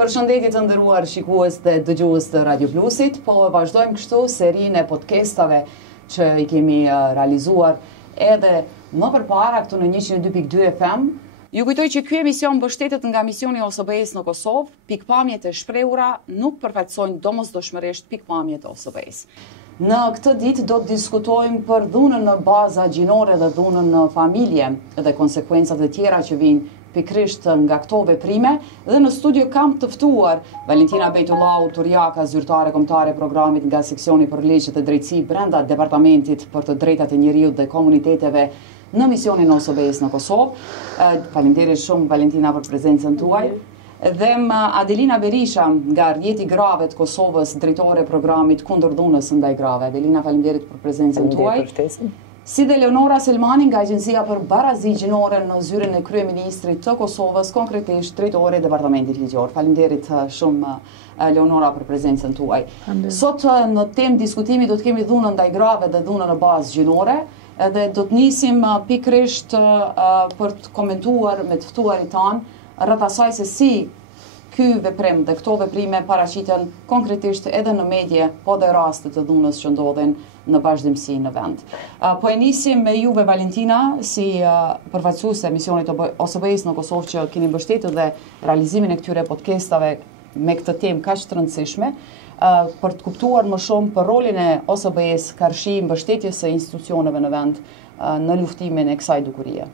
Përshëndetje të nderuar shikues dhe dëgjues të Radio Plusit, po vazhdojmë kështu serinë e podcastave që i kemi realizuar edhe më përpara këtu në 102.2 FM. Ju kujtoj që ky emision mbështetet nga misioni OSBE-s në Kosovë. Pikpamjet e shprehura nuk përfaqësojnë domosdoshmërisht pikpamjet e OSBE-s. Në këtë ditë do të diskutojmë për dhunën në baza gjinore dhe dhunën në familje dhe konsekvencat e tjera që vijnë pikrisht nga këto veprime, dhe në studio kam të ftuar Valentina Bejtullau, Turjaka, zyrtare kombëtare programit nga seksioni për ligj dhe drejtësi brenda Departamentit për të Drejtat e Njeriut dhe Komuniteteve në misionin OSBE-s në Kosovë. Faleminderit shumë Valentina për prezencën tuaj. Dhe Adelina Berisha nga Rjeti Grave të Kosovës, drejtore e programit kundër dhunës ndaj grave. Adelina, faleminderit për prezencën tuaj. Si dhe Leonora Selmani nga Agjencia për Barazi Gjinore në zyrën e kryeministrit të Kosovës, konkretisht drejtore e Departamentit Ligjor. Faleminderit shumë Leonora për prezencën tuaj. Sot në temë diskutimi do të kemi dhunën ndaj grave dhe dhunën në bazë gjinore, dhe do të nisim pikrisht për të komentuar me të ftuarit tanë rreth asaj se si ky veprim dhe këto veprime paraqiten konkretisht edhe në medje, po dhe rastet të dhunës që ndodhen në vazhdimsi në vend. Po e nisim me juve Valentina, si përfaqësuese e misionit OSBE-s në Kosovë që keni mbështetur dhe realizimin e këtyre podcastave me këtë temë kaq të rëndësishme, për të kuptuar më shumë për rolin e OSBE-s karshi mbështetjes së institucioneve në vend në luftimin e kësaj dukurie.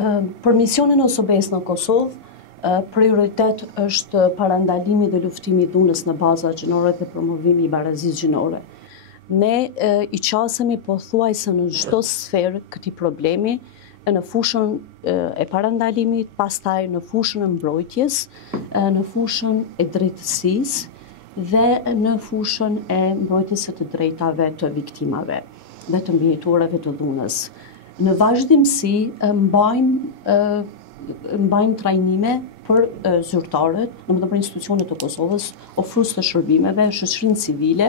Për misionin OSBE-s në Kosovë, prioritet është parandalimi dhe luftimi i dhunës në baza gjinore dhe promovimi i barazisë gjinore. Ne i qasemi pothuajse në çdo sferë këtij problemi, në fushën e parandalimit, pastaj në fushën e mbrojtjes, në fushën e drejtësisë dhe në fushën e mbrojtjes së të drejtave të viktimave dhe të mbijetuarve të dhunës. Në vazhdimsi mbajmë trajnime për zyrtarët, domethënë për institucionet të Kosovës, ofrues të shërbimeve, shoqërinë civile.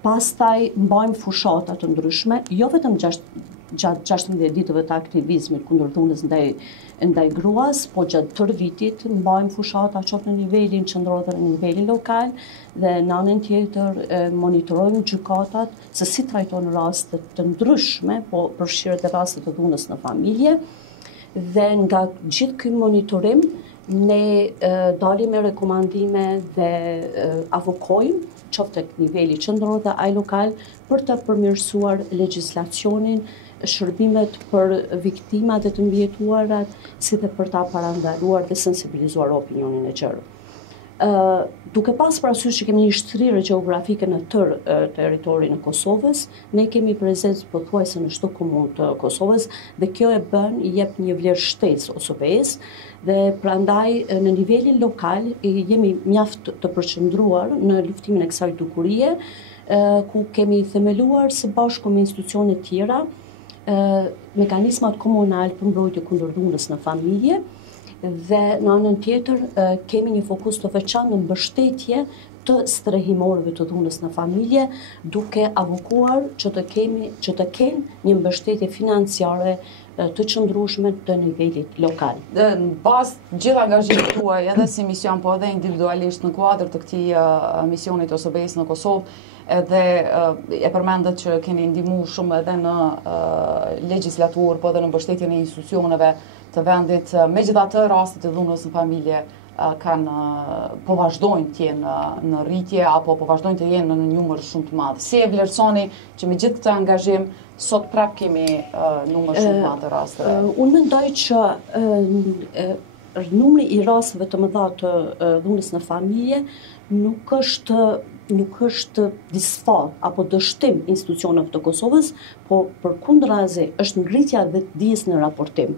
Pastaj mbajmë fushata të ndryshme, jo vetëm gjatë 16 ditëve të aktivizmit kundër dhunës ndaj gruas, po gjatë tërë vitit mbajmë fushata qoftë në nivelin qendror dhe në nivelin lokal, dhe në anën tjetër monitorojmë gjykatat se si trajtojnë raste të ndryshme, po përfshirë edhe raste të dhunës në familje, dhe nga gjithë ky monitorim ne dalim me rekomandime dhe avokojmë qoftë tek niveli qendror dhe ai lokal për të përmirësuar legjislacionin, shërbimet për viktimat dhe të mbijetuarat, si dhe për ta parandaluar dhe sensibilizuar opinionin e gjerë. Duke pas parasysh që kemi një shtrirë gjeografike në tërë territorin e Kosovës, ne kemi prezencë pothuajse në çdo komunë të Kosovës, dhe kjo i jep një vlerë shtesë OSBE-s, dhe prandaj në nivelin lokal jemi mjaft të përqendruar në luftimin e kësaj dukurie, ku kemi themeluar së bashku me institucione tjera mekanizmat komunal për mbrojtje kundër dhunës në familje, dhe në anën tjetër kemi një fokus të veçantë në mbështetje të strehimorëve të dhunës në familje, duke avokuar që të kenë një mbështetje financiare të qëndrueshme të nivelit lokal. Në bazë gjithë angazhimit tuaj, edhe si mision, po edhe individualisht në kuadër të këtij misionit OSBE-s në Kosovë, edhe e përmendet që keni ndihmuar shumë edhe në legjislaturë, po edhe në mbështetjen e institucioneve të vendit. Megjithatë, rastet e dhunës në familje po vazhdojnë të jenë në rritje, apo po vazhdojnë të jenë në numër shumë të madh. Si e vlerësoni që me gjithë këtë angazhim sot prap kemi numër shumë të madh të rasteve? Unë mendoj që numri i rasteve të mëdha të dhunës në familje nuk është disfat apo dështim institucioneve të Kosovës, po përkundrazi është ngritja dhe dijes në raportim.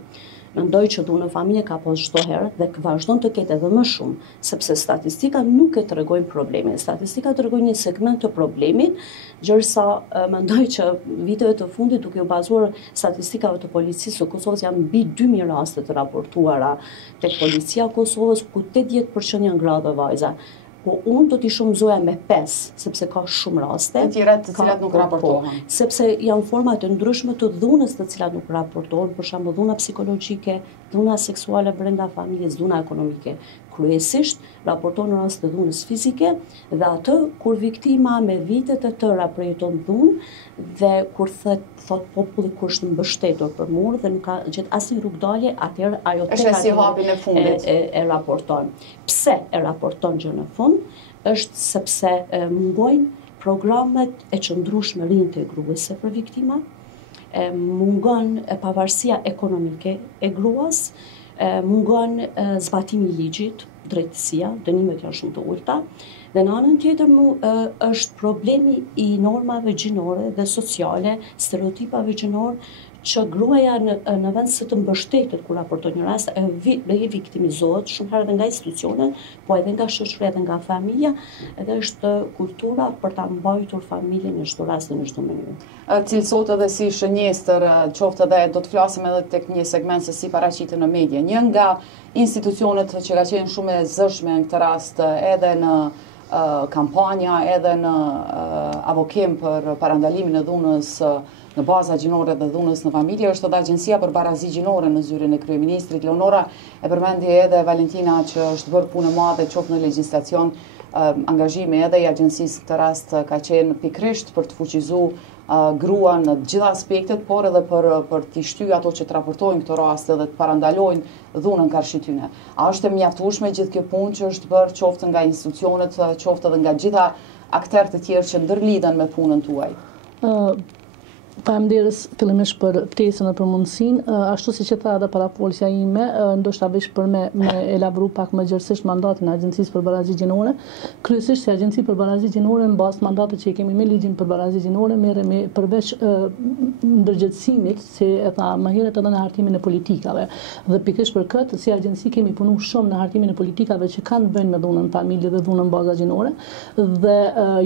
Mendoj që dhuna në familje ka pas çdo herë dhe vazhdon të ketë edhe më shumë, sepse statistika nuk e tregojnë problemin. Statistika tregojnë një segment të problemit, gjërsa mendoj që viteve të fundit, duke u bazuar statistikave të policisë së Kosovës, janë mbi 2000 raste të raportuara tek policia e Kosovës, ku 80% janë gra dhe vajza. Po unë do t'i shumëzoja me 5, sepse ka shumë raste. Të tjerat të cilat nuk raportohen. Sepse janë forma të ndryshme të dhunës të cilat nuk raportohen, për shembull dhuna psikologjike, dhuna seksuale brenda familjes, dhuna ekonomike. kryesisht raporton në rast të dhunës fizike dhe atë kur viktima me vitet e tëra përjeton dhunë dhe kur thot populli kur është mbështetur për mur dhe nuk ka gjetë asnjë rrugë dalje, atëherë ajo është si hapin e fundit e raporton. Pse e raporton gjë në fund? Është sepse mungojnë programet e qëndrueshme reintegruese për viktima, mungon pavarësia ekonomike e gruas, mungon zbatimi i ligjit, drejtësia, dënimet janë shumë të ulta, dhe në anën tjetër është problemi i normave gjinore dhe sociale, stereotipave gjinore, që gruaja në vend se të mbështetet kur raporton një rast, dhe i viktimizohet shumë herë edhe nga institucionet, po edhe nga shoqëria dhe nga familja, edhe është kultura për ta mbajtur familjen në çdo rast dhe në çdo mënyrë. Cilësot edhe si shënjestër, qoftë edhe do të flasim edhe tek një segment se si paraqiten në media. Një nga institucionet që ka qenë shumë e zëshme në këtë rast edhe në kampanja, edhe në avokim për parandalimin e dhunës në baza gjinore dhe dhunës në familje, është edhe Agjencia për Barazi Gjinore në zyrën e kryeministrit. Leonora e përmendi edhe Valentina që është bërë punë e madhe qoftë në legjislacion, angazhimi edhe i agjencisë këtë rast ka qenë pikrisht për të fuqizuar gruan në gjitha aspektet, por edhe për t'i shtyr ato që të raportojnë këto raste dhe të parandalojnë dhunën karshi tyne. A është e mjaftueshme gjithë kjo punë që është bërë qoftë nga institucionet, qoftë edhe nga gjitha aktorët e tjerë që ndërlidhen me punën tuaj? Faleminderit fillimisht për ftesën e për mundësinë, ashtu siç e tha edhe parafolja ime, ndoshta veç për me elabru pak më gjerësisht mandatin e Agjencisë për Barazi Gjinore. Kryesisht si Agjenci për Barazi Gjinore në bazë të mandatit që i kemi me ligjin për Barazi Gjinore, merremi përveç ndërgjegjësimit, si e tha më herët, edhe në hartimin e politikave. Dhe pikërisht për këtë, si agjenci kemi punuar shumë në hartimin e politikave që kanë të bëjnë me dhunën familje dhe dhunën baza gjinore, dhe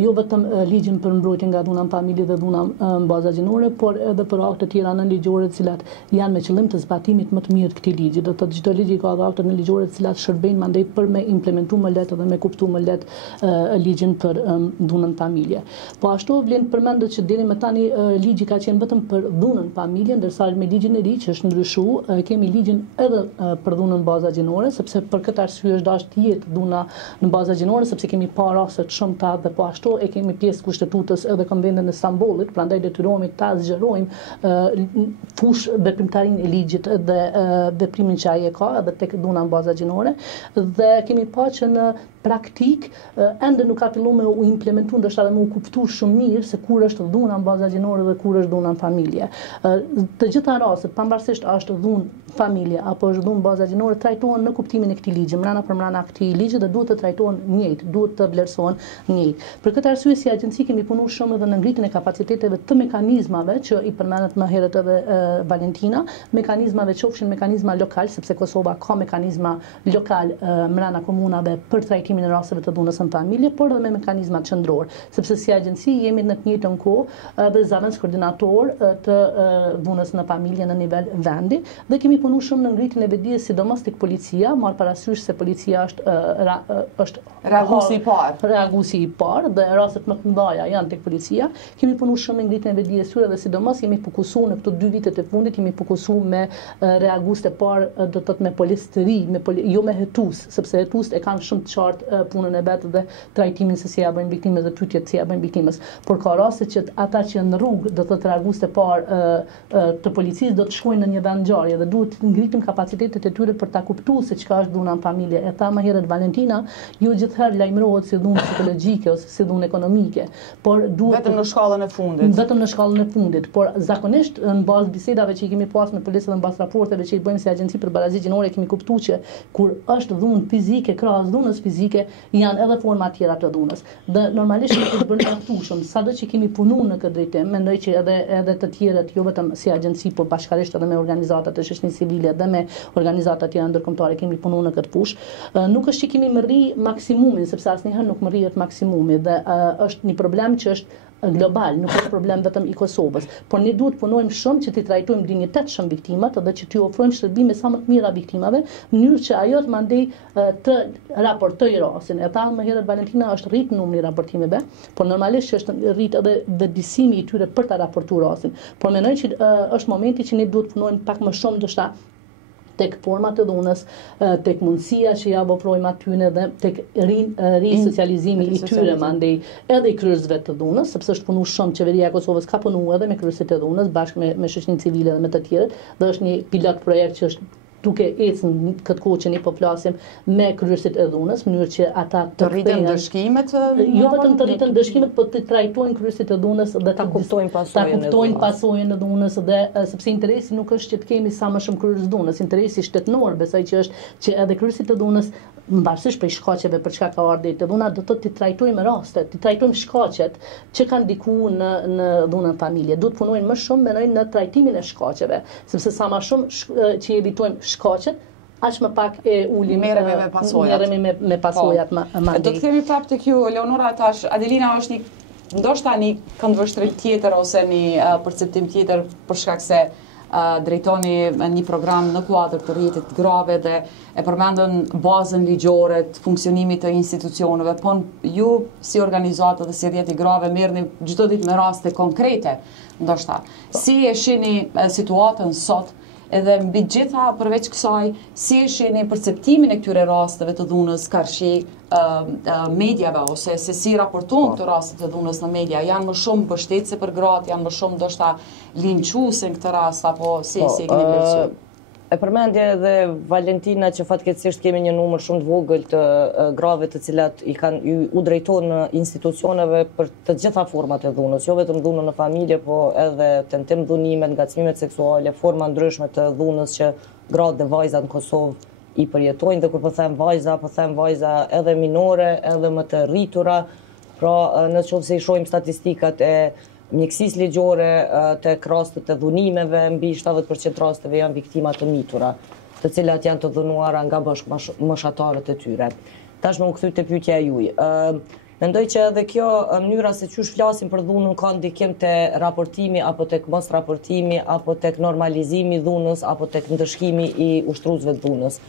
jo vetëm ligjin për mbrojtjen nga dhuna në familje dhe dhuna në baza gjinore, por edhe për akte tjera në ligjore të cilat janë me qëllim të zbatimit më të mirë të këtij ligji. Do të thotë çdo ligj ka akte në ligjore të cilat shërbejnë mandej për me implementuar më lehtë dhe me kuptuar më lehtë ligjin për dhunën familje. Po ashtu vlen përmendet që deri më tani ligji ka qenë vetëm për dhunën familje, ndërsa me ligjin e ri që është ndryshuar, kemi ligjin edhe për dhunën baza gjinore, sepse për këtë arsye është dashur të jetë dhuna në baza gjinore, sepse kemi parë raste të shumta dhe po ashtu e kemi pjesë kushtetutës edhe Konventin e Stambollit, prandaj detyrohemi ta zgjerojmë fush veprimtarinë e ligjit dhe veprimin që ai e ka edhe tek dhuna në baza gjinore, dhe kemi parë që në praktik ende nuk ka filluar me u implementuar, ndoshta edhe me u kuptuar shumë mirë se kur është dhuna në baza gjinore dhe kur është dhuna në familje. Të gjitha rastet, pavarësisht a është dhunë familje apo është dhunë baza gjinore, trajtohen në kuptimin e këtij ligji, mrena për mrena këtij ligji, dhe duhet të trajtohen njëjtë, duhet të vlerësohen njëjtë. Për këtë arsye si agjenci kemi punuar shumë edhe në ngritjen e kapaciteteve të mekanizmave që i përmendet më herët edhe Valentina, mekanizmave qofshin mekanizma lokal, sepse Kosova ka mekanizma lokal mrena komunave për trajtimin e rasteve të dhunës në familje, por edhe me mekanizma qendror, sepse si agjenci jemi në të njëjtën kohë edhe zëvendës koordinator të dhunës në familje në nivel vendi, dhe kemi punuar shumë në ngritjen e vetdijes, sidomos tek policia, marr parasysh se policia është reaguesi i parë dhe rastet më të mëdha janë tek policia. Kemi punuar shumë në ngritjen e vetdijes tyre dhe sidomos jemi fokusuar në këto 2 vitet e fundit, jemi fokusuar me reagues të parë, do të thotë me policë të ri, jo me hetus, sepse hetusit e kanë shumë të qartë punën e vet dhe trajtimin se si ja bëjnë viktimës dhe pyetjet si ja bëjnë viktimës. Por ka raste që ata që në rrugë, do të thotë reagues të parë të policisë, do të shkojnë në një vend ngjarje dhe duhet të ngritim kapacitetet e tyre për ta kuptuar se çka është dhuna në familje. E tha më herët Valentina, jo gjithherë lajmërohet si dhunë psikologjike ose si dhunë ekonomike, por duhet vetëm në shkallën e fundit. Vetëm në shkallën e fundit, por zakonisht në bazë bisedave që i kemi pasur me policën dhe në bazë raporteve që i bëjmë si agjenci për Barazi Gjinore, kemi kuptuar që kur është dhunë fizike, krahas dhunës fizike, janë edhe forma tjera të dhunës. Dhe normalisht nuk është bërë mjaftueshëm. Sado që kemi punuar në këtë drejtim, mendoj që edhe të tjerët, jo vetëm si agjenci, por bashkërisht edhe me organizatat e shoqërisë civile dhe me organizata tjera ndërkombëtare kemi punuar në këtë fushë. Nuk është që kemi mërri maksimumin, sepse asnjëherë nuk mërrihet maksimumi dhe është një problem që është global, nuk është problem vetëm i Kosovës, por ne duhet punojmë shumë që t'i trajtojmë dinjitetshëm viktimat dhe që t'i ofrojmë shërbime sa më të mira viktimave, në mënyrë që ajo të mandej të raportojë rastin. E tha më herët Valentina, është rrit numri i raportimeve, por normalisht që është rrit edhe vetëdijsimi i tyre për ta raportuar rastin. Por mendoj që është momenti që ne duhet punojmë pak më shumë, ndoshta tek format të dhunës, tek mundësia që ja boprojmë atyne dhe tek risocializimi i tyre mandej edhe i kryesve të dhunës, sepse është punu shumë, qeveria e Kosovës ka punu edhe me kryesit e dhunës, bashkë me shoqërinë civile dhe me të tjerët, dhe është një pilot projekt që është duke ecën këtë kohë që ne po flasim me kryesit e dhunës, në mënyrë që ata të rritën dëshkimet, jo vetëm të rritën dëshkimet, por të trajtojnë kryesit e dhunës dhe ta kuptojnë pasojën e dhunës dhe sepse interesi nuk është që të kemi sa më shumë kryes dhunës, interesi shtetënor besoj që është që edhe kryesit e dhunës mbarësisht për shkaqeve për çka ka ardhur te dhuna, do të t'i trajtojmë rastet, t'i trajtojmë shkaqet që kanë ndikuar në dhunën familje. Duhet punojnë më shumë mendoj në trajtimin e shkaqeve, sepse sa më shumë që evitojmë shkaqet, aq më pak e ulim merremi me pasojat. Merremi me pasojat më. Do të kemi prapë tek ju, Leonora, tash Adelina është ndoshta një këndvështrim tjetër ose një perceptim tjetër për shkak se drejtoni një program në kuadër të rrjetit grave dhe e përmendën bazën ligjore të funksionimit të institucioneve, po ju si organizatë dhe si rrjeti grave merrni çdo ditë me raste konkrete, ndoshta. Si e shihni situatën sot? Edhe mbi gjitha përveç kësaj, si e shihni perceptimin e këtyre rasteve të dhunës karshi mediave, ose se si raportojnë këto raste të dhunës në media? Janë më shumë mbështetëse për gratë, janë më shumë ndoshta linçuese në këtë rast, apo si e keni vlerësuar? E përmendje edhe Valentina që fatkeqësisht kemi një numër shumë të vogël të grave të cilat u drejtojnë në institucioneve për të gjitha format e dhunës, jo vetëm dhunën në familje, po edhe tentim dhunimet, ngacmimet seksuale, forma ndryshme të dhunës që gratë dhe vajzat në Kosovë i përjetojnë, dhe kur po them vajza edhe minore, edhe më të rritura, pra në qoftë se i shohim statistikat e mjekësisë ligjore të rastet të dhunimeve, mbi 70% rasteve janë viktima të mitura, të cilat janë të dhunuara nga bashkëmoshatarët e tyre. Tashmë u kthy te pyetja e juaj. Mendoj që edhe kjo mënyra se çu flasim për dhunën ka ndikim te raportimi apo tek mos raportimi apo tek normalizimi i dhunës apo tek ndëshkimi i ushtruesve të dhunës.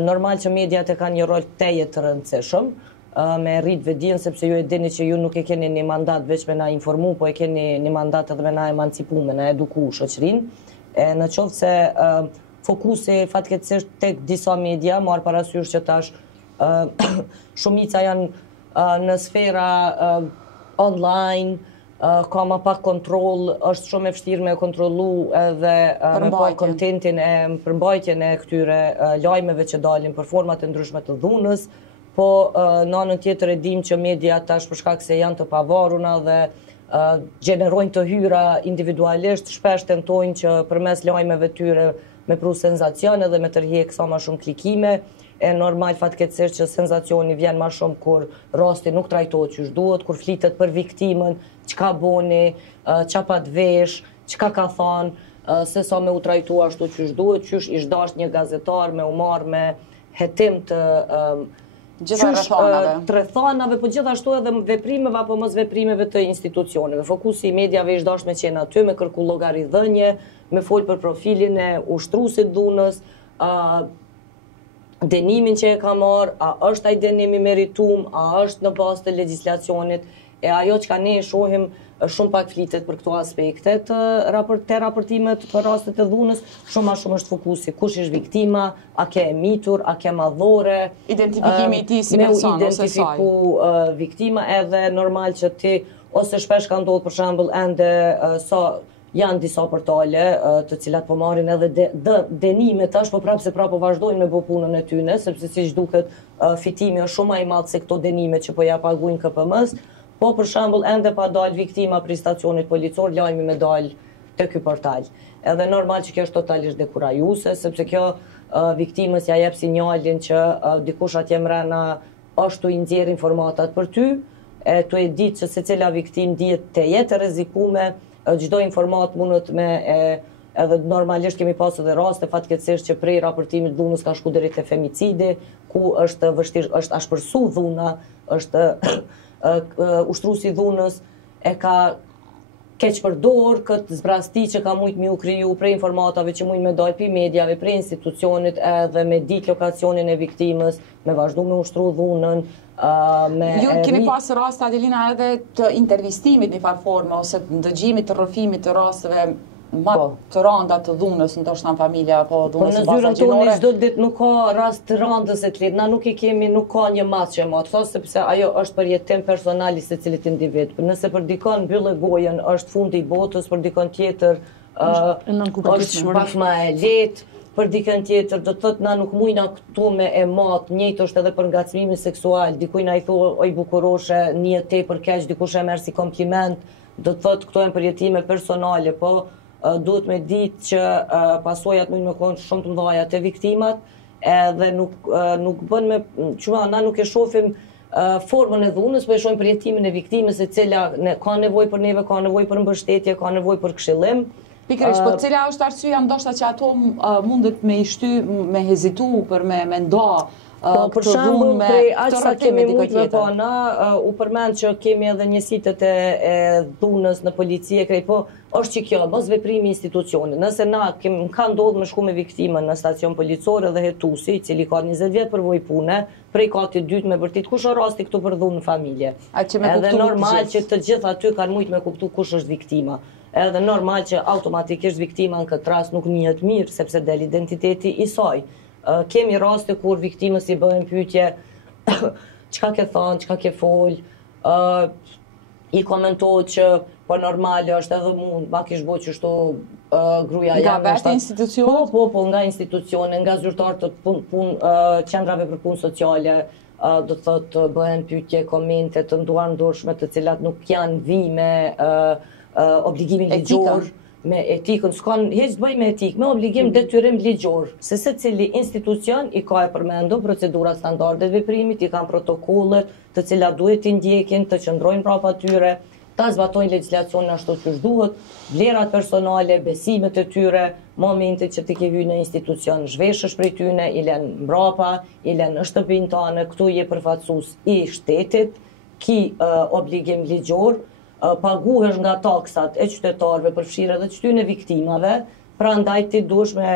Normal që mediat e kanë një rol teje të rëndësishëm me rrit vetdijen, sepse ju e dini që ju nuk e keni një mandat veç me na informu, po e keni një mandat edhe me na emancipu, me na eduku shoqërinë. Në qoftë se fokusi fatkeqësisht tek disa media, marr parasysh që tash shumica janë në sfera online, ka më pak kontroll, është shumë e vështirë me kontrollu edhe me pa kontentin e përmbajtjen e këtyre lajmeve që dalin për format e ndryshme të dhunës. Po në anën tjetër e dim që media tash për shkak se janë të pavarura dhe gjenerojnë të hyra individualisht, shpesh tentojnë që përmes lajmeve tyre me pru senzacione dhe me tërhiq sa më shumë klikime. E normal fatkeqësisht që senzacioni vjen më shumë kur rasti nuk trajtohet siç duhet, kur flitet për viktimën, çka boni, çka pat vesh, çka ka thënë, se sa me u trajtu ashtu siç duhet, qysh ish dash një gazetar me u marr me hetim të rrethanave, po gjithashtu edhe veprimeve apo mos veprimeve të institucioneve. Fokusi i mediave ish dash me qenë aty, me kërku llogaridhënie, me fol për profilin e ushtruesit dhunës, dënimin që e ka marrë, a është ai dënimi meritum, a është në bazë të legjislacionit, e ajo që ne shohim shumë pak flitet për këto aspekte të raportimet për rastet e dhunës, shumë ma shumë është fokusi kush është viktima, a ke mitur, a ke madhore, identifikimi i tij si person ose saj. Identifiku viktima, edhe normal që ti ose shpesh ka ndodhur për shembull ende janë disa portale të cilat po marrin edhe dënime tash, po prapse prapë vazhdojnë me bë punën e tyre, sepse siç duket fitimi është shumë më i madh se këto dënime që po ja paguajnë KPM-s. Po për shembull ende pa dal viktima prej stacionit policor, lajmi me dal te ky portal. Edhe normal që kjo është totalisht dekurajuese, sepse kjo viktimës ja jep sinjalin që dikush atje mrena është të i nxjerr informatat për ty, tu e ditë që secila viktim dihet të jetë rrezikume, çdo informat mundet me edhe normalisht kemi pas edhe raste fatkeqësisht që prej raportimit dhunës ka shku deri te femicidi, ku është vështirë, është ashpërsu dhuna, është ushtruesi dhunës e ka keq përdor këtë zbrasti që ka mujt me u kriju prej informatave që mujt me dal pi mediave, prej institucionit, edhe me ditë lokacionin e viktimës, me vazhdu me ushtru dhunën, Ju keni pas raste, Adelina, edhe të intervistimit një farë forme, ose ndëgjimit të rrëfimit të rasteve më të rënda të dhunës, ndoshta në familja apo dhunës në zyrën tonë çdo ditë nuk ka rast të rëndës e të letë. Na nuk nuk ka një masë që më të thosë sepse ajo është për jetim personal i secilit individ. Nëse për dikon mbyllë gojën është fundi i botës, për dikon tjetër është pak më e lehtë, për dikën tjetër do të thotë na nuk mujna këtu me e matë, njëjtë është edhe për ngacmimin seksual, dikuj na i thua oj bukuroshe, një tepër keq, dikush e merr si kompliment, do të thotë këto janë përjetime personale, po duhet me ditë që pasojat mund me qenë shumë të mëdha te viktimat, edhe nuk bën me çuha na nuk e shohim formën e dhunës, po e shohim përjetimin e viktimës e cila ka nevojë për neve, ka nevojë për mbështetje, ka nevojë për këshillim. Pikërisht, po cila është arsyeja ndoshta që ato mundet me i shty, me hezitu për me nda për shembull, prej aq sa kemi mujt me pa na, u përmend që kemi edhe njësitet e dhunës në polici e krejt, po është që kjo, mos veprimi institucionit. Nëse na ka ndodhur me shku me viktimën në stacion policor dhe hetusi, i cili ka 20 vjet përvojë pune, prej katit dytë me vërtet kush është rasti këtu për dhunë në familje. Edhe normal që të gjithë aty kanë mujt me kuptu kush është viktima. Edhe normal që automatikisht viktima në këtë rast nuk njihet mirë, sepse del identiteti i saj. Kemi raste kur viktimës i bëhen pyetje çka ke thënë, çka ke fol, i komentohet që po normale është edhe mund, ma kish bo që shto gruaja nga vetë institucione? Po, nga institucione, nga zyrtarë të qendrave për punë sociale, do të thotë bëhen pyetje, komente të nduar-ndorshme të cilat nuk janë vi me obligimin ligjor, me etikën, s'kan hiç të bëj me etikë, me obligim detyrim ligjor, se secili institucion i ka e përmendur procedurat standarde të veprimit, i kanë protokollet të cilat duhet të ndjekin, të qëndrojnë prapa tyre, ta zbatojnë legjislacionin ashtu siç duhet, vlerat personale, besimet e tyre, momentet që ti ke hyrë në institucion, zhveshësh prej tyne, i lën mbrapa, i lën në shtëpinë tënde, këtu je përfaqësues i shtetit, ki obligim ligjor, paguhesh nga taksat e qytetarëve përfshirë edhe çtyën e viktimave, prandaj ti duhesh me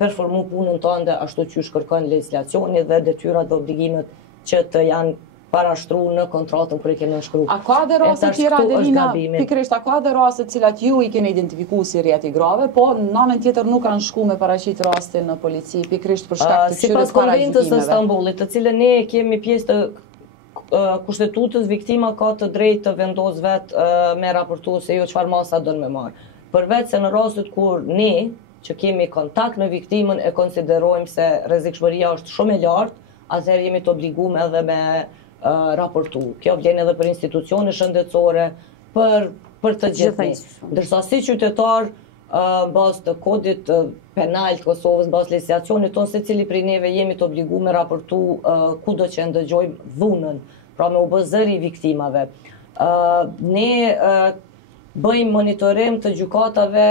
performu punën tënde ashtu siç kërkon legjislacioni dhe detyrat dhe obligimet që të janë parashtruar në kontratën kur e keni nënshkruar. A ka dhe raste tjera Adelina, pikërisht a ka dhe raste të cilat ju i keni identifikuar si rrjeti grave, po në anën tjetër nuk kanë shku me paraqit rastin në polici, pikërisht për shkak të këtyre sipas konventës së Stambollit, të cilën ne kemi pjesë të kushtetutës, viktima ka të drejtë të vendos vetë me raportu se jo çfarë masa don me marr. Përveç se në rastet kur ne që kemi kontakt me viktimën e konsiderojmë se rrezikshmëria është shumë e lartë, atëherë jemi të obliguar edhe me raportu. Kjo vlen edhe për institucione shëndetësore, për të gjithë. Ndërsa si qytetar, bazë të kodit penal të Kosovës, bazë legjislacionit tonë, secili prej neve jemi të obliguar me raportu kudo që ndëgjojmë dhunën, pra me u bë zëri i viktimave. Ne bëjmë monitorim të gjykatave,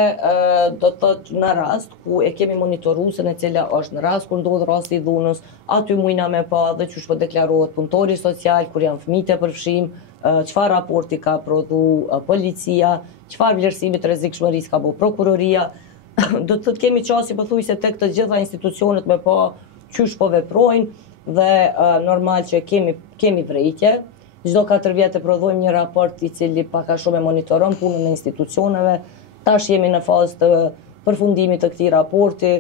do të thotë në rast ku e kemi monitoruesen e cila është në rast kur ndodh rasti i dhunës, aty mujna me pa dhe çu po deklarohet punëtori social kur janë fëmijët e përfshim, çfarë raporti ka prodhu policia, çfarë vlerësimi të rrezikshmërisë ka bëu prokuroria. Do të thotë kemi qasje pothuajse tek të gjitha institucionet me pa çysh po veprojnë dhe normal që kemi vrejtje. Çdo 4 vjet e prodhojmë një raport i cili pak a shumë e monitoron punën e institucioneve. Tash jemi në fazë të përfundimit të këtij raporti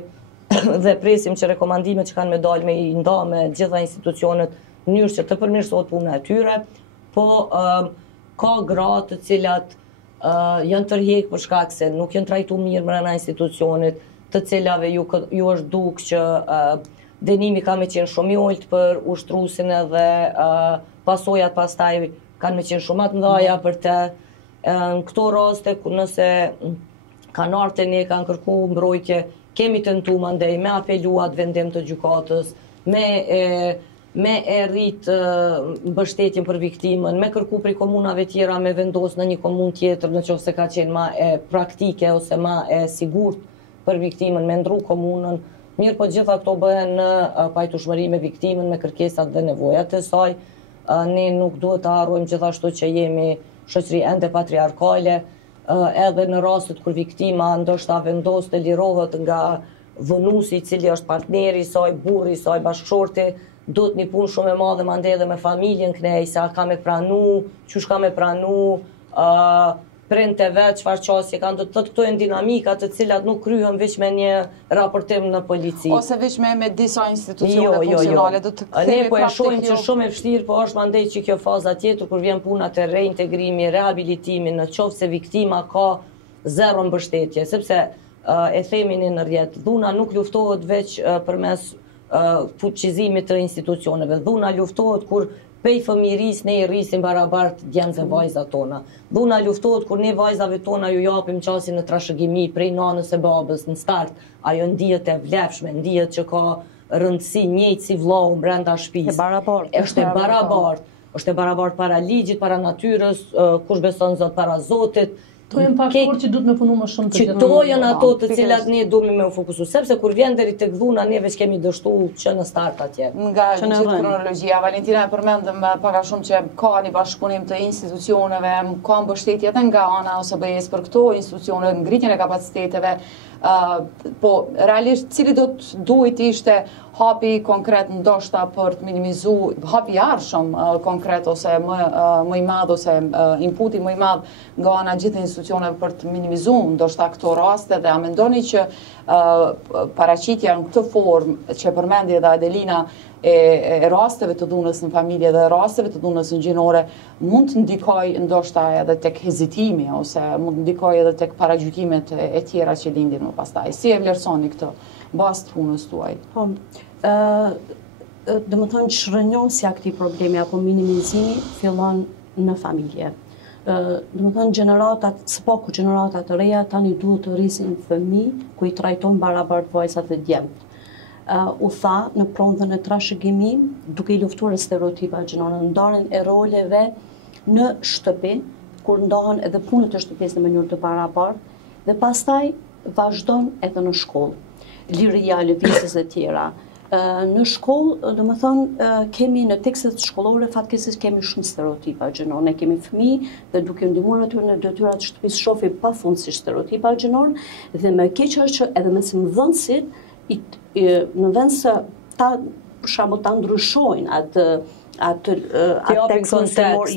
dhe presim që rekomandimet që kanë me dalë me i nda me gjitha institucionet në mënyrë që të përmirësohet puna e tyre, po ka gra të cilat janë tërheq për shkak se nuk janë trajtuar mirë brenda institucionit, të cilave ju është duk që dënimi ka me qenë shumë i ulët për ushtruesin edhe pasojat pastaj kanë me qenë shumë të mëdha për të në këto raste nëse kanë ardhur te ne kanë kërkuar mbrojtje, kemi tentuar mandej me apeluat vendim të gjykatës, me e rrit mbështetjen për viktimën, me kërku prej komunave tjera me vendos në një komunë tjetër nëse ka qenë ma e praktike ose ma e sigurt për viktimën, me ndru komunën. Mirë, po gjitha këto bëhen në pajtueshmëri me viktimën, me kërkesat dhe nevojat e saj. Ne nuk duhet të harrojmë gjithashtu që jemi shoqëri ende patriarkale, edhe në rastet kur viktima ndoshta vendos të lirohet nga dhunuesi i cili është partneri i saj, burri i saj, bashkëshorti, duhet një punë shumë e madhe mandej edhe me familjen kënej, se a ka me pranu, qysh ka me pranu, prind të vetë, çfarë qasje kanë, do të thotë këto janë dinamika të cilat nuk kryhen veç me një raportim në polici. Ose veç me disa institucione funksionale, do të kthehemi ne po e shohim që shumë e vështirë, po është mandej që kjo faza tjetër kur vjen puna të reintegrimi, rehabilitimi, në qoftë se viktima ka zero mbështetje, sepse e themin në rrjet, dhuna nuk luftohet veç përmes fuqizimit të institucioneve, dhuna luftohet kur pej fëmijërisë ne i rrisim barabart djemtë dhe vajzat tona. Dhuna luftohet kur ne vajzave tona ju japim qasin në trashëgimi prej nanës e babës në start, ajo ndihet e vlefshme, ndihet që ka rëndësi njëjtë si vllau brenda shtëpisë. Është e barabart. Është e barabart para ligjit, para natyrës, kush beson Zot para Zotit. To janë faktorë që duhet me punu më shumë të që to janë ato të cilat ne duhemi me u fokusu, sepse kur vjen deri tek dhuna ne veç kemi dështu që në start atje. Nga gjithë kronologjia, Valentina e përmendëm pak a shumë që ka një bashkëpunim të institucioneve, ka mbështetje edhe nga ana OSBE-s për këto institucione, ngritjen e kapaciteteve, po realisht cili do të duhet ishte hapi konkret ndoshta për të minimizu, hapi i arshëm konkret ose më i madh ose inputi më i madh nga ana gjithë institucioneve për të minimizu ndoshta këto raste dhe a mendoni që paraqitja në këtë formë që përmendi edhe Adelina e rasteve të dhunës në familje dhe rasteve të dhunës në gjinore mund të ndikoj ndoshta edhe tek hezitimi ose mund të ndikoj edhe tek paragjykimet e tjera që lindin më pastaj. Si e vlerësoni këtë bazë të punës tuaj? Dhe më thonë shërënjosja këtij problemi apo minimizimi fillon në familje. Dhe më thonë gjeneratat të reja tani duhet të rrisin fëmijë ku i trajtojnë barabart vajzat dhe djemtë. U tha në prondhën e trashëgimi, duke i luftuar stereotipa gjinore, ndarjen e roleve në shtëpi, kur ndahen edhe punët e shtëpisë në mënyrë të barabartë, dhe pastaj vazhdon edhe në shkollë. Liria, lëvizjes e tjera. Në shkollë, do më thonë, kemi në tekstet shkollore, fatkeqësisht kemi shumë stereotipa gjinore. Ne kemi fëmijë dhe duke ndihmuar aty në detyrat të shtëpisë shohim pafundësisht stereotipa gjinore dhe më keq është që edhe mes mëdhënësit në vend se ta për shembull ta ndryshojnë atë tekstin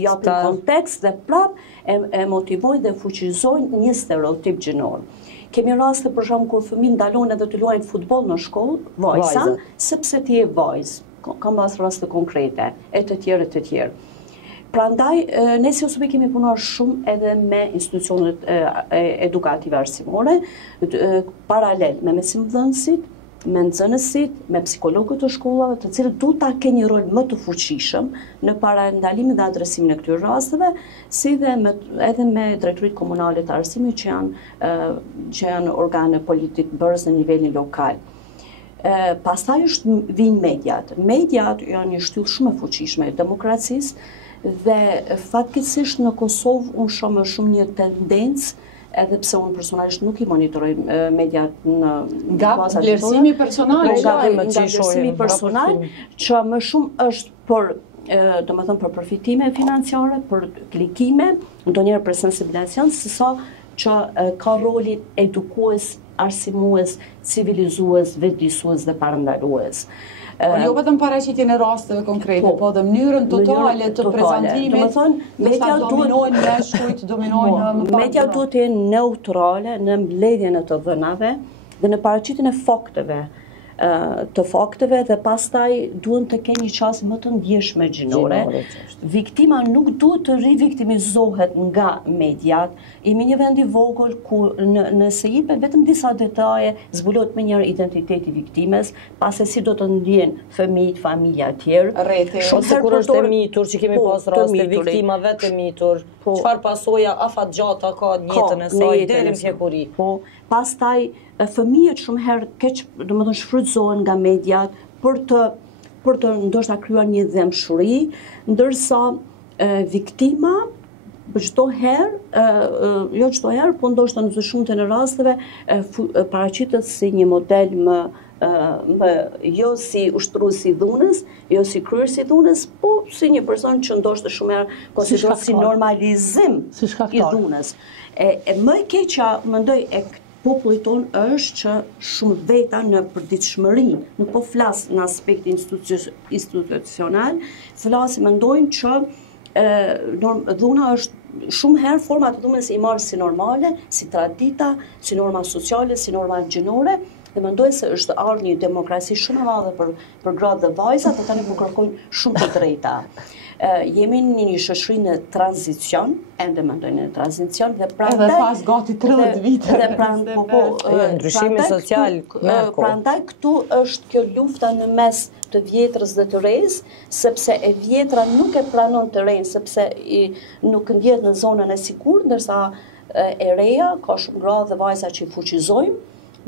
japin kontekst dhe prap e motivojnë dhe fuqizojnë një stereotip gjinor. Kemi raste për shembull kur fëmijë ndalohen edhe të luajnë futboll në shkollë, vajza, sepse ti je vajzë. Kam pas raste konkrete e të tjerë. Prandaj, ne si OSBE kemi punuar shumë edhe me institucionet edukative arsimore, paralel me mesimdhënësit, me nxënësit, me psikologët të shkollave, të cilët duhet ta kenë një rol më të fuqishëm në parandalimin dhe adresimin e këtyre rasteve, si dhe edhe me drejtoritë komunale të arsimit që janë organe politik bërës në nivelin lokal. Pastaj vijnë mediat. Mediat janë një shtyllë shumë e fuqishme e demokracisë dhe fatkeqësisht në Kosovë unë shoh më shumë një tendencë, edhe pse unë personalisht nuk i monitoroj mediat në nga vlerësimi personal, nga vlerësimi personal, që më shumë është për domethënë për përfitime financiare, për klikime, ndonjëherë për sensibilizacion, sesa që ka rolin edukues, arsimues, civilizues, vetëdijsues dhe parandalues. Jo vetëm paraqitjen e rasteve konkrete, po dhe mënyrën totale të prezantimit. Media dominojnë meshkujt, dominojnë media duhet të jenë neutrale në mbledhjen e të dhënave dhe në paraqitjen e fakteve dhe pastaj duhen të kenë një qasje më të ndjeshme gjinore. Viktima nuk duhet të riviktimizohet nga mediat. Jemi një vend i vogël ku nëse jepet vetëm disa detaje, zbulohet më njëherë identiteti viktimes, pasi si do të ndjen fëmijët, familja e tjerë. Ose kur është e mitur, që kemi pas raste viktima vetë e mitur, çfarë pasoja afatgjata ka në jetën e saj deri në pjekuri. Pastaj fëmijët shumë herë keq, domethënë shfrytëzohen nga mediat për të ndoshta krijuar një dëmshuri, ndërsa viktima çdo herë, jo çdo herë, po ndoshta në të shumtën e rasteve paraqitet si një model më jo si ushtruesi i dhunës, jo si kryerësi i dhunës, po si një person që ndoshta shumë herë konsiderohet si normalizim i dhunës. Më e keqja mendoj popullit tonë është që shumë veta në përditshmëri, nuk po flas në aspektin institucional, mendojnë që dhuna është shumë herë format të dhunës i marrë si normale, si tradita, si norma sociale, si norma gjinore, dhe mendoj se është ardhur një demokraci shumë e madhe për gratë dhe vajzat, dhe tani po kërkojnë shumë të drejta. Jemi në një shoqëri në tranzicion, ende mendoj në tranzicion dhe prandaj edhe pas gati 30 vite. Dhe prandaj ndryshimi social prandaj këtu është kjo lufta në mes të vjetrës dhe të rejës, sepse e vjetra nuk e pranon të rejën, sepse nuk ndjet në zonën e sigurt, ndërsa e reja ka shumë gra dhe vajza që i fuqizojmë.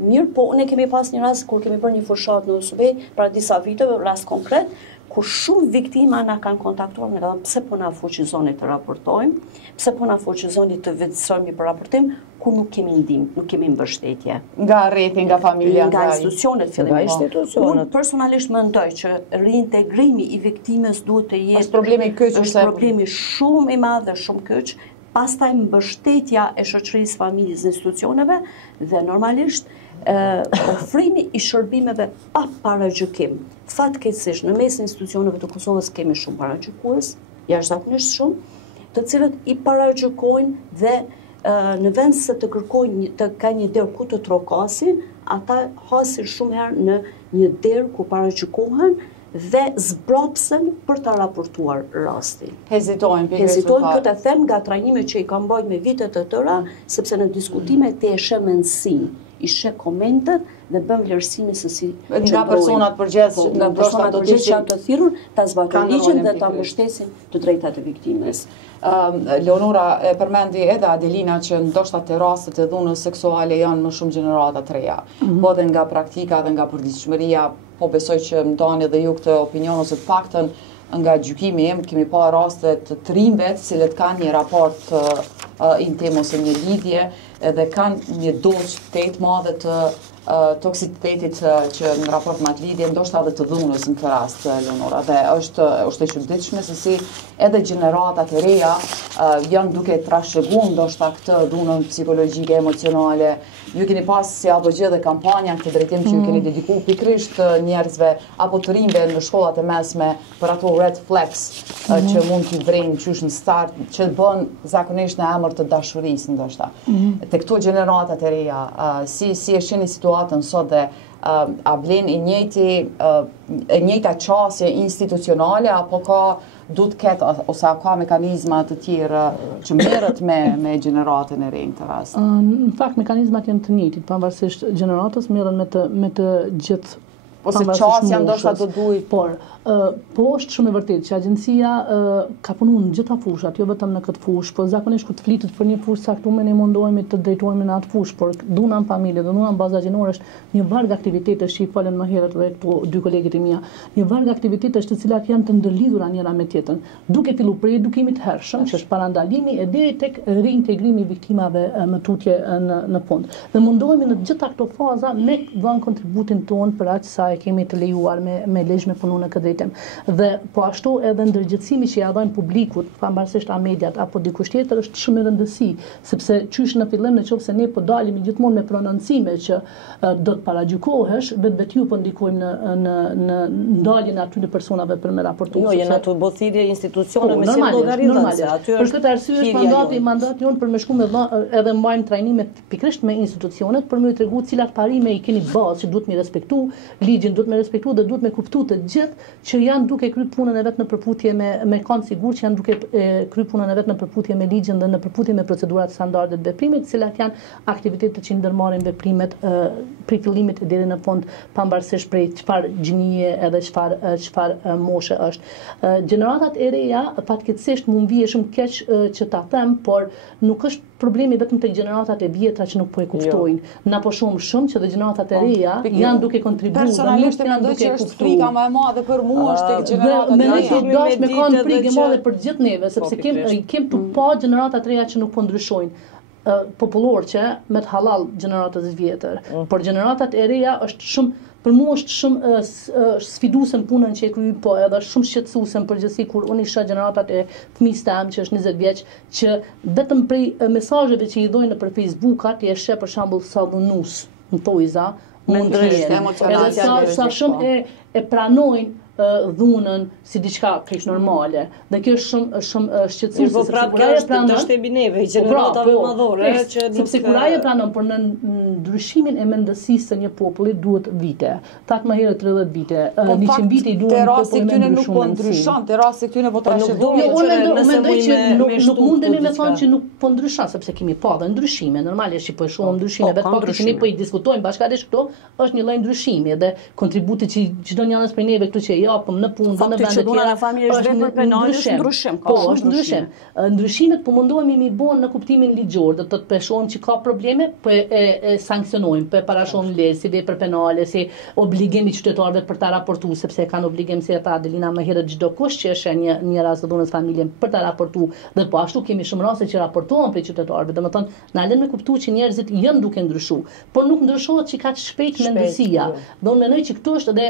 Mirë, po ne kemi pas një rast kur kemi bërë një fushat në Usube para disa viteve, rast konkret, kur shumë viktima na kanë kontaktuar me radhë pse po na fuqizoni të raportojmë, pse po na fuqizoni të vëzhgojmë për raportim, ku nuk kemi ndihmë, nuk kemi mbështetje. Nga rreti, nga familja, nga institucionet fillimisht. Unë personalisht mendoj që reintegrimi i viktimës duhet të jetë është problemi i keq, është problemi shumë i madh dhe shumë keq. Pastaj mbështetja e shoqërisë, familjes dhe institucioneve dhe normalisht ofrimi i shërbimeve pa paragjykim. Fatkeqësisht në mes institucioneve të Kosovës kemi shumë paragjykues, jashtëzakonisht shumë, të cilët i paragjykojnë dhe në vend se të kërkojnë të ka një derë ku të trokasin, ata hasin shumë herë në një derë ku paragjykohen dhe zbrapsen për të raportuar rastin. Hezitojnë këtë e them nga trajnimet që i kam bajt me vitet të tëra, sepse në diskutime të e shemënsin, i shë komentet dhe bëm vlerësime se si nga personat përgjithë, nga personat përgjithë që janë të thirrur, ta zbatojnë ligjin dhe ta mbështesin të drejtat e viktimës. Leonora e përmendi edhe Adelina që ndoshta te rastet e dhunës seksuale janë më shumë gjenerata të reja, po dhe nga praktika dhe nga përditshmëria, po besoj që ndani edhe ju këtë opinion ose të paktën nga gjykimi im kemi pa raste të trimve të cilët kanë një raport intim ose një lidhje edhe kanë një dozë të madhe të toksitetit që në raport me atë lidhje, ndoshta edhe të dhunës në këtë rast, Leonora, dhe është e çuditshme se si edhe gjeneratat e reja janë duke trashëguar ndoshta këtë dhunën psikologjike, emocionale. Ju keni pas si ABG dhe kampanja këtë drejtim që ju keni dedikuar pikërisht njerëzve apo të rinjve në shkollat e mesme për ato red flags që mund t'i vrejnë qysh në start, që bën zakonisht në emër të dashurisë ndoshta. Te këto gjeneratat e reja, si e shihni situatën sot dhe a blen e njëjta qasje institucionale apo ka duhet ketë ose ka mekanizma të tjera që merret me gjeneratën e re në këtë rast? Në fakt mekanizmat janë të njëjtit, pavarësisht gjeneratës merren me të gjithë. Ose qasja ndoshta do duhet. Po është shumë e vërtetë që agjencia ka punuar në gjitha fushat, jo vetëm në këtë fushë, por zakonisht kur të flitet për një fushë caktuar ne mundohemi të drejtohemi në atë fushë, por dhuna në familje, dhuna në baza gjinore është një varg aktivitetesh që i folën më herët dhe këtu dy kolegët e mia, një varg aktivitetesh të cilat janë të ndërlidhura njëra me tjetrën, duke filluar prej edukimit të hershëm, që është parandalimi e deri tek reintegrimi i viktimave më tutje në fund. Dhe mundohemi në të gjitha këto faza me dhënë kontributin ton për aq sa e kemi të lejuar me ligj me punu në këtë dhe po ashtu edhe ndërgjegjësimi që ja dhajnë publikut, pavarësisht a mediat apo dikush tjetër, është shumë e rëndësi, sepse qysh në fillim nëse ne po dalim gjithmonë me prononcime që do të paragjykohesh, vetë ju po ndikojmë në ndaljen e atyre personave për me raportuar. Jo, janë ato bothirje institucione me si llogaritën. Për këtë arsye është mandati jon për me shku me edhe mbajmë trajnime pikërisht me institucionet për me tregu cilat parime i keni bazë që duhet me respektu, ligjin duhet me respektu dhe duhet me kuptu të gjithë që janë duke kryer punën e vet në përputhje me kanë sigurt që janë duke kryer punën e vet në përputhje me ligjin dhe në përputhje me procedurat standarde të veprimit, të cilat janë aktivitetet që ndërmarrin veprimet prej fillimit deri në fund, pavarësisht prej çfarë gjinie edhe çfarë moshe është. Gjeneratat e reja fatkeqësisht mund vije shumë keq që ta them, por nuk është problemi vetëm tek gjeneratat e vjetra që nuk po e kuptojnë. Na po shumë që dhe gjeneratat e reja janë duke kontribuar, personalisht janë duke kuptuar. Frika më e madhe për mua është tek gjeneratat e reja. Me dash me kanë frikë e madhe për gjithë neve, sepse kem të pa gjeneratat e reja që nuk po ndryshojnë. Popullor që me të halal gjeneratës vjetër, por gjeneratat e reja është shumë për mua është shumë sfiduese në punën që e kryej, po edhe shumë shqetësuese në përgjithësi kur unë isha gjeneratat e fëmijës tam që është 20 vjeç, që vetëm prej mesazheve që i dhojnë nëpër Facebook-at i sheh për shembull sa dhunus në tojza, mund të jetë. Edhe sa shumë e pranojnë dhunën si diçka keq normale. Dhe kjo është shumë shqetësuese. Po prapë kjo është shtebi neve, i gjeneratave madhore që sepse kur ai e pranon, por në ndryshimin e mendësisë së një populli duhet vite. Tatë më herët 30 vite, 100 vite i duhen te rasti këtyne nuk po ndryshon, te rasti këtyne po trashëgojnë. Unë mendoj që nuk mundemi me thonë që nuk po ndryshon, sepse kemi pa dhe ndryshime. Normalisht që po e shohim ndryshime, vetë fakti që ne po i diskutojmë bashkërisht këto është një lloj ndryshimi dhe kontributi që çdo njënës prej neve këtu që japëm në punë dhe në vende të tjera është ndryshim. Po, është ndryshim. Ndryshimet po mundohemi mi bën në kuptimin ligjor, do të shohim që ka probleme, po e sankcionojmë, po e parashohim leje si vepër penale, si obligim i qytetarëve për ta raportuar, sepse kanë obligim si ata Adelina më herët çdo kush që është një rast të dhunës familjen për ta raportuar, dhe po ashtu kemi shumë raste që raportohen prej qytetarëve, domethënë na lën me kuptuar që njerëzit janë duke ndryshuar, por nuk ndryshohet që kaq shpejt mendësia. Do mendoj që këtu është edhe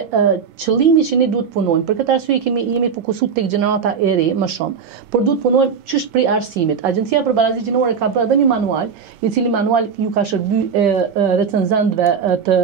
qëllimi që ne duhet punojmë. Për këtë arsye jemi fokusuar tek gjenerata e re më shumë, por duhet punojmë çështë prej arsimit. Agjencia për Barazi Gjinore ka bërë edhe një manual, i cili manual ju ka shërbyer recenzentëve të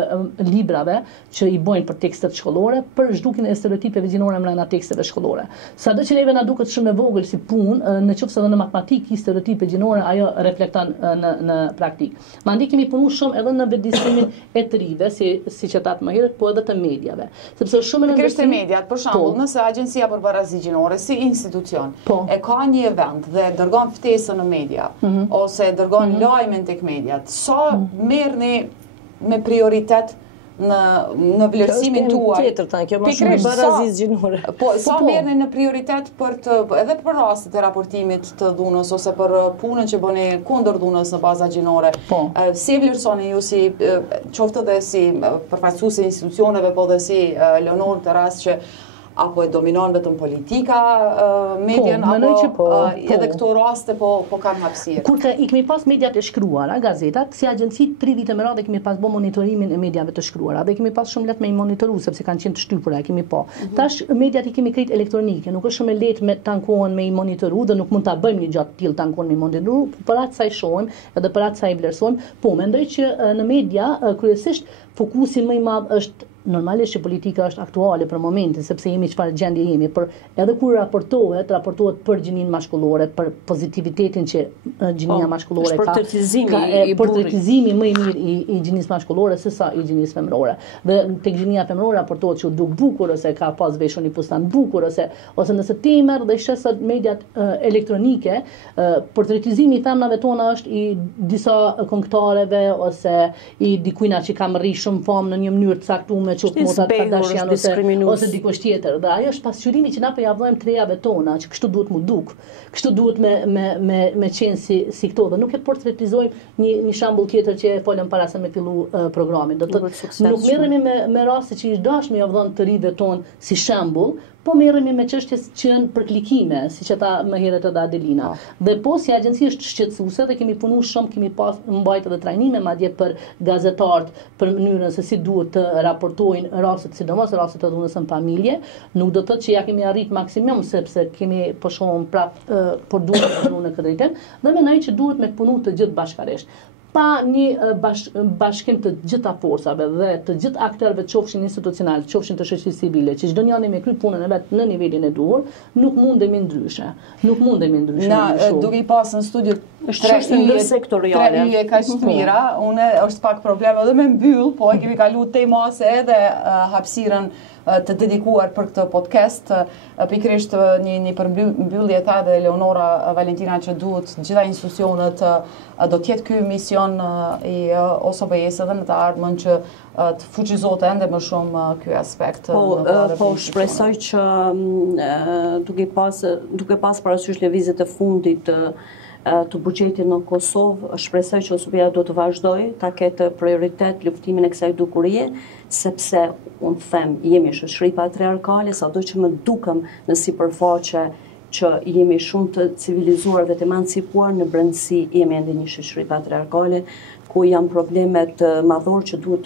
librave që i bojnë për tekstet shkollore për zhdukjen e stereotipeve gjinore brenda teksteve shkollore. Sado që neve na duket shumë e vogël si punë, nëse edhe në matematikë stereotipe gjinore ajo reflekton në praktik. Mandej kemi punuar shumë edhe në vetëdijsimin e të rive, si që tatë më herët, po edhe të mediave. Sepse shumë në mediat, për shembull, nëse Agjencia për Barazi Gjinore si institucion e ka një event dhe dërgon ftesën në media ose dërgon lajmin tek mediat, sa merrni me prioritet në vlerësimin tuaj. Kjo më shumë Barazi Gjinore. Po, sa merrni në prioritet edhe për rastet e raportimit të dhunës ose për punën që bëni kundër dhunës në baza gjinore. Si vlerësoni ju si qoftë edhe si përfaqësues e institucioneve, po dhe si Leonor të rast që apo e dominon vetëm politika median, apo edhe këto raste po kanë hapësirë. Kur i kemi pas mediat e shkruara, gazetat, si agjenci 3 vite me radhë kemi pas bë monitorimin e mediave të shkruara dhe kemi pas shumë lehtë me i monitoru sepse kanë qenë të shtypura, kemi pa. Tash mediat i kemi krejt elektronike, nuk është shumë e lehtë me tankohen me i monitoru dhe nuk mund ta bëjmë një gjatë tillë tankon me i monitoru, për atë sa i shohim edhe për atë sa i vlerësojmë. Po mendoj që në media kryesisht fokusi më i madh është normalisht që politika është aktuale për momentin, sepse jemi çfarë gjendje jemi, por edhe kur raportohet për gjininë mashkullore, për pozitivitetin që gjinia mashkullore ka. Portretizimi më i mirë i gjinisë mashkullore se sa i gjinisë femërore. Dhe tek gjinia femërore raportohet që u duk bukur ose ka pas veshur një fustan bukur ose nëse ti merr dhe shes mediat elektronike, portretizimi i femnave tona është i disa këngëtareve ose i dikujna që ka marrë shumë famë në një mënyrë të caktuar qoftë motat Kardashian ose dikush tjetër. Dhe ajo është pasqyrimi që na po javojmë trejave tona, që kështu duhet mu duk. Kështu duhet me qenë si këto dhe nuk e portretizojmë një shembull tjetër që e folëm para se me fillu programin. Nuk merremi me raste që i dashmë me javdhon të rive tonë si shembull, po merremi me çështjes që janë për klikime, siç ata më herët edhe Adelina. Dhe po si agjenci është shqetësuese dhe kemi punuar shumë, kemi pas mbajtur edhe trajnime madje për gazetarët për mënyrën se si duhet të raportojnë rastet, sidomos rastet e dhunës në familje. Nuk do të thotë që ja kemi arrit maksimum sepse kemi po shohim por duhet të punojmë në këtë drejtim dhe mendoj që duhet me punu të gjithë bashkërisht. Pa një bashkim të gjitha forcave dhe të gjithë aktorëve qofshin institucional, qofshin të shoqërisë civile, që çdo njëri me kry punën e vet në nivelin e duhur, nuk mundemi ndryshe. Na duke i pas në studio është ndërsektoriale. 3 ka shtmira, unë është pak probleme edhe me mbyll, po e kemi kaluar temase edhe hapësirën të dedikuar për këtë podcast, pikërisht një përmbyllje tha dhe Leonora Valentina që duhet gjitha institucionet do t'jetë ky mision i OSBE-s edhe në të ardhmen që të fuqizohet ende më shumë ky aspekt. Po shpresoj që duke pas parasysh lëvizjet e fundit të buxhetit në Kosovë, shpresoj që OSBE-ja do të vazhdojë ta ketë prioritet luftimin e kësaj dukurie, sepse unë them jemi shoqëri patriarkale, sado që më dukem në sipërfaqe që jemi shumë të civilizuar dhe të emancipuar, në brendësi jemi ende një shoqëri patriarkale ku janë problemet madhore që duhet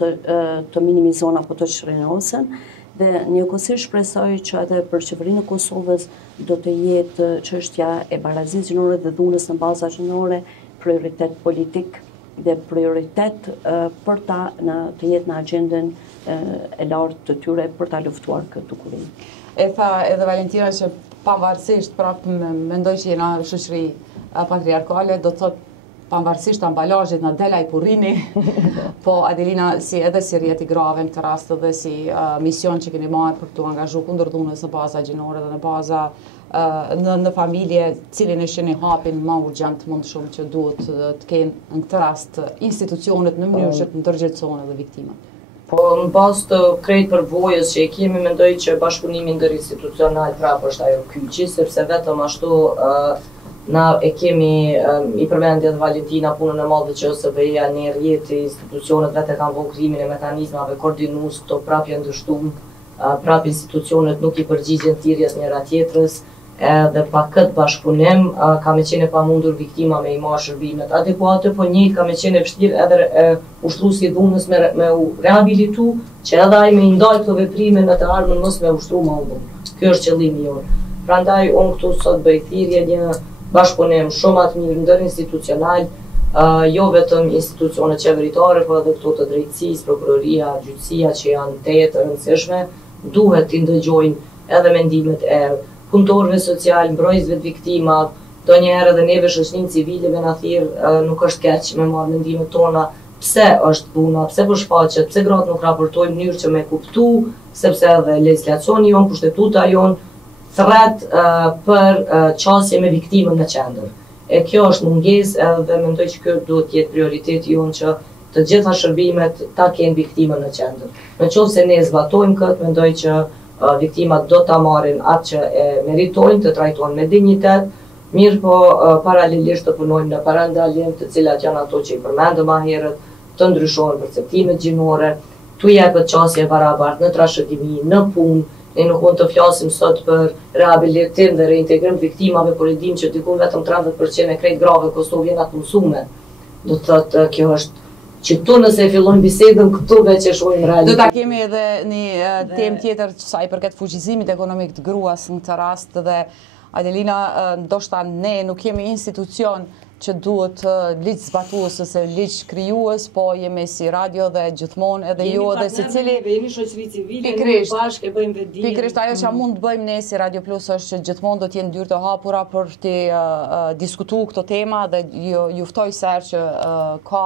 të minimizohen apo të çrrënosen. Dhe njëkohësisht shpresoj që edhe për qeverinë e Kosovës do të jetë çështja e barazisë gjinore dhe dhunës në baza gjinore prioritet politik dhe prioritet për të jetë në agjendën e lartë të tyre për ta luftuar këtë dukuri. E tha edhe Valentina që pavarësisht prapë mendoj që jena shoqëri patriarkale, do të thotë pavarësisht ambalazhit na del ai purrini, po Adelina edhe si rjeti grave në këtë rast edhe si mision që keni marrë për të angazhu kundër dhunës në baza gjinore dhe në baza në familje, cilin e sheni hapin ma urgjent mund shumë që duhet të kenë në këtë rast institucionet në mënyrë që të ndërgjegjësohen edhe viktimat. Po në bazë të krejt përvojës që e kemi, mendoj që bashkëpunimi ndërinstitucional prapë është ajo kyçi, sepse vetëm ashtu na e kemi i përmendje dhe Valentina punën e madhe që OSBE-ja në rrjeti institucionet vetë kanë vënë krimin e mekanizmave koordinues, këto prapë janë ndështuar, prapë institucionet nuk i përgjigjen thirrjes njëra tjetrës, edhe pa këtë bashkëpunim ka me qenë pamundur viktima me i marrë shërbimet adekuate, po njëjtë ka me qenë vështirë edhe ushtruesi i dhunës me u rehabilitu, që edhe ai me i ndaj këto veprime në të ardhmen mos me ushtru më humbur. Ky është qëllimi jonë. Prandaj unë këtu sot bëj thirrje një bashkëpunim shumë atë mirë ndërinstitucional, jo vetëm institucionet qeveritare, po edhe këto të drejtësisë, prokuroria, gjyqësia që janë të rëndësishme, duhet të ndëgjojnë edhe mendimet e punëtorëve social, mbrojtësve të viktimave, donjëherë edhe neve shoqërinë civile me na thirr nuk është keq me marrë mendimet tona, pse është puna, pse po shfaqet, pse gratë nuk raportojnë në mënyrë që me kuptu, sepse edhe legjislacioni jon, kushtetuta jon thret për qasje me viktimën në qendër. E kjo është mungesë edhe mendoj që kjo duhet të jetë prioriteti jonë që të gjitha shërbimet ta kenë viktimën në qendër. Nëse ne zbatojmë këtë, mendoj që viktimat do ta marrin atë që e meritojnë, të trajtohen me dinjitet, mirë po paralelisht të punojmë në parandalje, të cilat janë ato që i përmendëm më herët, të ndryshohen perceptimet gjinore, tu jepet qasje barabartë në trashëgimi, në punë. Ne nuk mund të flasim sot për rehabilitim dhe reintegrim viktimave, por e dim që diku vetëm 30% e krejt grave në Kosovë janë të mësuar. Do të thotë kjo është që këtu nëse e fillojmë bisedën këtu veç e shohim realitet. Do ta kemi edhe një temë tjetër sa i përket fuqizimit ekonomik të gruas në këtë rast dhe Adelina, ndoshta ne nuk kemi institucion që duhet ligj zbatues ose ligj krijues, po jemi si radio dhe gjithmonë edhe ju edhe secili jemi shoqëri civile, ne bashkë bëjmë vedim. Pikërisht ajo që mund të bëjmë ne si Radio Plus është që gjithmonë do të jenë dyrë të hapura për të diskutuar këto tema dhe ju ftoj sër që ka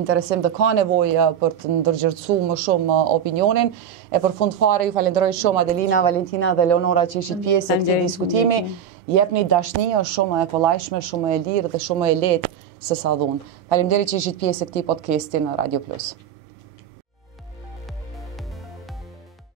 interesim dhe ka nevojë për të ndërgjercuar më shumë opinionin. E për fund fare ju falenderoj shumë Adelina, Valentina dhe Leonora që ishit pjesë e këtij diskutimi. Jepni dashni është shumë e kollajshme, shumë e lirë dhe shumë e lehtë se sa dhunë. Faleminderit që ishit pjesë e këtij podcasti në Radio Plus.